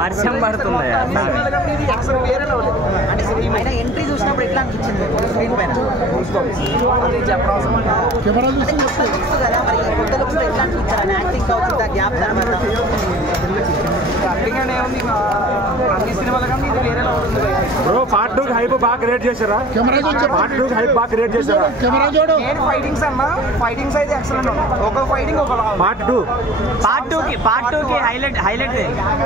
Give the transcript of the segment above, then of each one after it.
వర్షం పడుతుంది. ఎంట్రీ చూసినప్పుడు ఎట్లా అనిపించింది స్క్రీన్ పైన? కదా మరి కొత్త లుక్స్ ఎట్లా అనిపించారు? యాక్టింగ్ కావచ్చు, గ్యాప్ తర్వాత యాక్టింగ్ అనే ఉంది అన్ని సినిమాల కన్నా ఇది వేరేలా ఉంటుంది బ్రో. పార్ట్ 2 హైప్ బాగా క్రియేట్ చేశారా? పార్ట్ 2 హైప్ బాగా క్రియేట్ చేశారా? నేను ఫైటింగ్స్ అన్నా ఫైటింగ్స్ అయితే ఎక్సలెంట్ ఉంది. ఒక ఫైటింగ్ ఒక పార్ట్ 2 కి హైలైట్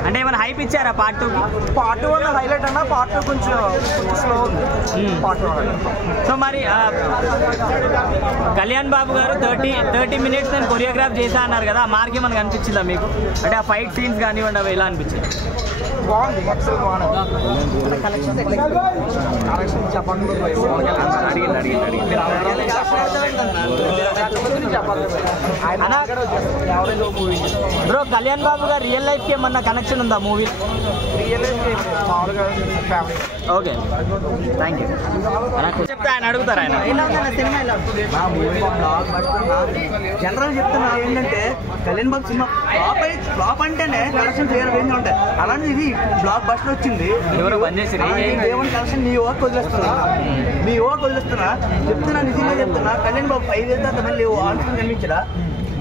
అంటే ఏమైనా హైప్ ఇచ్చారా పార్ట్ 2 కి? పార్ట్ 1 హైలైట్ అన్నా పార్ట్ 2 కొంచెం స్లో ఉంది. పార్ట్ 1 సో మరి కళ్యాణ్ బాబు గారు 30 మినిట్స్ నేను కొరియోగ్రాఫ్ చేశా అన్నారు కదా, ఆ మార్కే మనకు అనిపించిందా మీకు? అంటే ఆ ఫైట్ సీన్స్ కానివ్వండి అవి ఎలా అనిపించింది? బాగుంది, ఎక్సలెంట్ బాగుంది. కలెక్షన్ చెప్పండి బ్రో. కళ్యాణ్ బాబు గారు రియల్ లైఫ్ కి ఏమన్నా కనెక్షన్ ఉందా మూవీ? రియల్ లైఫ్ మామూలుగా ఫ్యామిలీ. Okay, thank you. చెప్తే ఆయన అడుగుతారు. ఆయన ఎలా ఉందన్న సినిమా? ఎలా జనరల్ చెప్తున్నా ఏంటంటే కళ్యాణ్ బాబు సినిమా ఫ్లాప్ అంటేనే కలెక్షన్ వేరే రేంజ్ ఉంటాయి. అలాంటి ఇది బ్లాక్ బస్టర్ వచ్చింది. ఎవరో పనిచేసి దేవుని కలెక్షన్ నీ ఓవర్కి వదిలేస్తున్నా చెప్తున్నా, నిజంగా చెప్తున్నా. కళ్యాణ్ బాబు 5 ఏళ్ళ తర్వాత మళ్ళీ ఆన్సర్ కనిపించడా?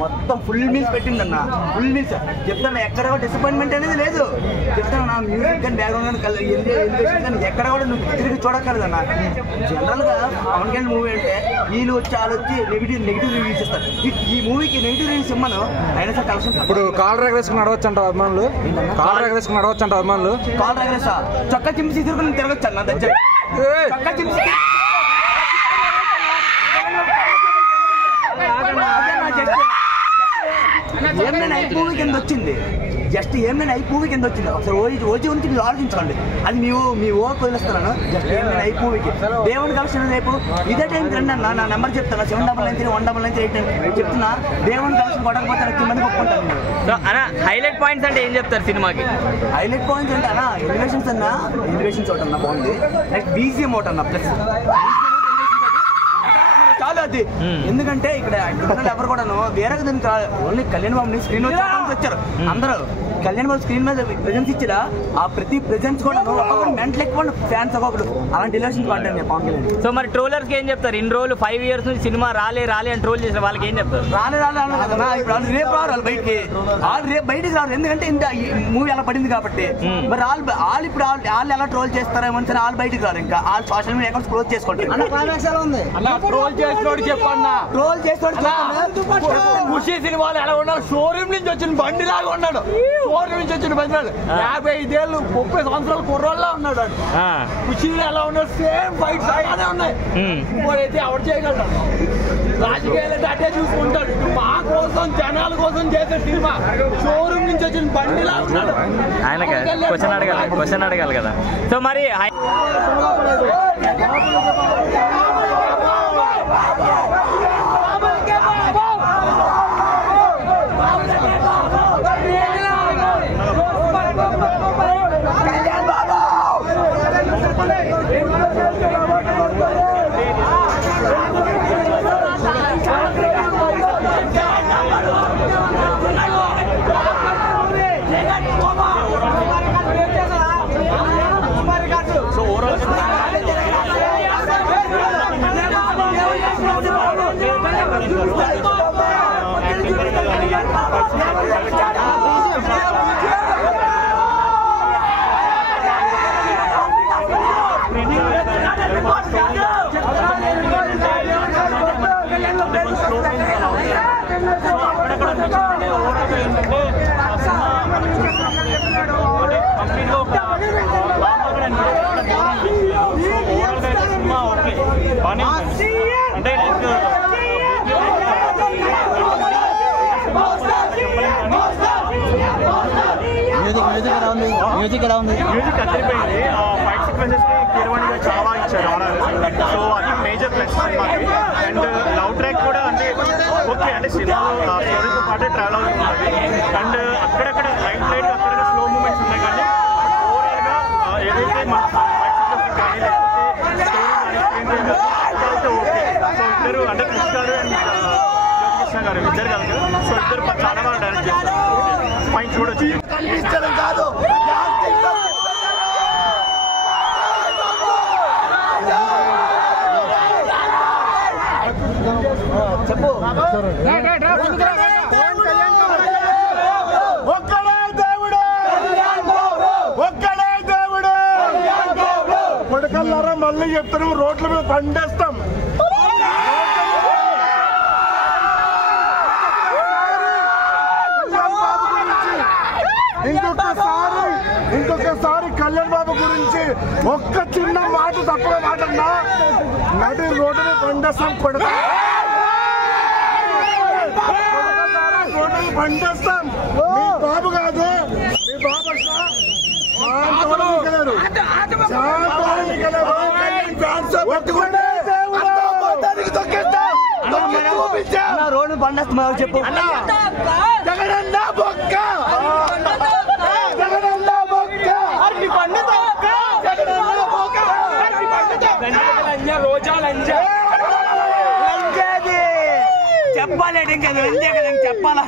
మొత్తం ఫుల్ మీల్స్ పెట్టిందన్న, ఫుల్ మీల్స్. చెప్తాను ఎక్కడ కూడా డిసప్పాయింట్మెంట్ అనేది లేదు. చెప్తాను నా మ్యూజిక్ కానీ బ్యాక్గ్రౌండ్ కానీ ఎలివేషన్ కానీ ఎక్కడ కూడా నువ్వు తిరిగి చూడక్కర్లేదన్న. జనరల్గా పవన్ కళ్యాణ్ మూవీ అంటే వీళ్ళు వచ్చి వాళ్ళు వచ్చి నెగిటివ్ రివ్యూస్ ఇస్తారు. ఈ మూవీకి నెగిటివ్ రివ్యూస్ ఇమ్మను అయినా సార్ కలెక్షన్. ఇప్పుడు కాల్ ఎగరేసుకుని నడవచ్చు అంట అభిమానులు. కాల్ ఎగరేసా చొక్కా చింపి తిరుగుని తిరగచ్చు అన్న దగ్గర. చొక్కా చింపి ఏమైనా ఐ మూవీ కింద వచ్చింది. జస్ట్ ఏమైనా ఐ మూవీ కింద వచ్చింది. ఒకసారి ఓజీ గురించి మీరు ఆలోచించుకోండి. అది మీ ఓవర్కి వదిలేస్తున్నాను. జస్ట్ ఏమైనా ఐ మూవీకి దేవుని కలెక్షన్ రేపు ఇదే టైంకి రండి అన్న. నా నెంబర్ చెప్తాను 799 199 చెప్తున్నా. దేవుని కలెక్షన్ కొట్టకపోతే 10 మంది ఒప్పుకుంటాను. హైలైట్ పాయింట్స్ అంటే ఏం చెప్తారు సినిమాకి? హైలైట్ పాయింట్స్ అంటే అన్న ఎలివేషన్స్ ఒకటి అన్న బాగుంది. నెక్స్ట్ బీజిఎం ఒకటి అన్న ప్లస్ చాలు అది. ఎందుకంటే ఇక్కడ ఎవరు కూడా వేరే దీనికి ఓన్లీ కళ్యాణ్ బాబుని స్క్రీన్ వచ్చారు. అందరూ కళ్యాణ్ బాబు స్క్రీన్ మీద ప్రెజెన్స్ ఇచ్చిరా. ఆ ప్రతి ప్రెజెన్స్ కూడా ఒక్కొక్కరు మెంటల్ ఎక్కువ ఫ్యాన్స్ ఒక్కొక్కరు అలాంటి రిలేషన్ కాంటాను పవన్ కళ్యాణ్. సో మరి ట్రోలర్స్కి ఏం చెప్తారు? ఇన్ని రోజులు 5 years నుంచి సినిమా రాలే అని ట్రోల్ చేసిన వాళ్ళకి ఏం చెప్తారు? రాలే అన్నారు కదా. ఇప్పుడు వాళ్ళు రేపు రారు, వాళ్ళు రేపు బయటికి రారు. ఎందుకంటే ఇంత మూవీ అలా పడింది కాబట్టి. మరి వాళ్ళు ఇప్పుడు వాళ్ళు ఎలా ట్రోల్ చేస్తారేమో సరే వాళ్ళు బయటికి రారు. ఇంకా వాళ్ళు సోషల్ మీడియా అకౌంట్స్ క్లోజ్ చేసుకుంటారు. ట్రోల్ చేసినోడు చెప్పన్నా, ట్రోల్ చేసినోడు ఖుషి సినిమాలు ఎలా ఉన్నాడు? షోరూమ్ నుంచి వచ్చిన బండి లాగా ఉన్నాడు. షోరూమ్ నుంచి వచ్చిన బండి 55 ఏళ్ళు 30 సంవత్సరాల కుర్రోళ్ళ ఉన్నాడు. ఖుషీలు ఎలా ఉన్నాడు? సేమ్ ఫైట్స్ అలానే ఉన్నాయి. ఇంకోటైతే ఎవరు చేయగలడు? రాజకీయాలు అట్టే చూసుకుంటాడు. మా కోసం జనాల కోసం చేసే సినిమా షోరూమ్ నుంచి వచ్చిన బండి లాగా ఉన్నాడు. ఆయనకి క్వశ్చన్ అడగాలి కదా. సో మరి మ్యూజిక్ ఎలా ఉంది? మ్యూజిక్ అదిరిపోయింది. ఫైట్ సీక్వెన్సెస్ కి కీరవాణి చాలా ఇచ్చారు. సో అది మేజర్ ప్లస్ సినిమాకి. అండ్ లవ్ ట్రాక్ కూడా అంటే ఓకే అంటే సినిమాలో స్టోరీతో పాటే ట్రావెల్ అవుతుంది. అండ్ అక్కడక్కడ లైట్ అక్కడక్కడ స్లో మూమెంట్స్ ఉన్నాయి. కానీ ఓవరాల్గా ఏదైతే మన ఫైట్ సీక్వెన్స్ కానీ లేకపోతే స్టోరీ కానీ అయితే ఓకే. సో ఇద్దరు అంటే కృష్ణ గారు సో ఇద్దరు చాలా బాగా డైరెక్ట్ చేస్తారు, ఫైన్ చూడొచ్చు. కనిపించడం కాదు చెప్పు. ఒక్కడే దేవుడు, ఒక్కడే దేవుడు. కొడకల్లారా మళ్ళీ చెప్తాను, రోడ్ల మీద పండేస్తాం. ఇంకొకసారి కళ్యాణ్ బాబు గురించి ఒక్క చిన్న మాట తక్కువ మాట అన్నా నడి రోడ్డుని పండేస్తాం. రోడ్డుని పండేస్తాం. మీ బాబు కాదు, మీ బాబు రోడ్డు పండేస్తాం. చెప్పు. జగనన్న బొక్క, జగనన్న బొక్క, చెప్పాలి ఇంకా చెప్పాలా?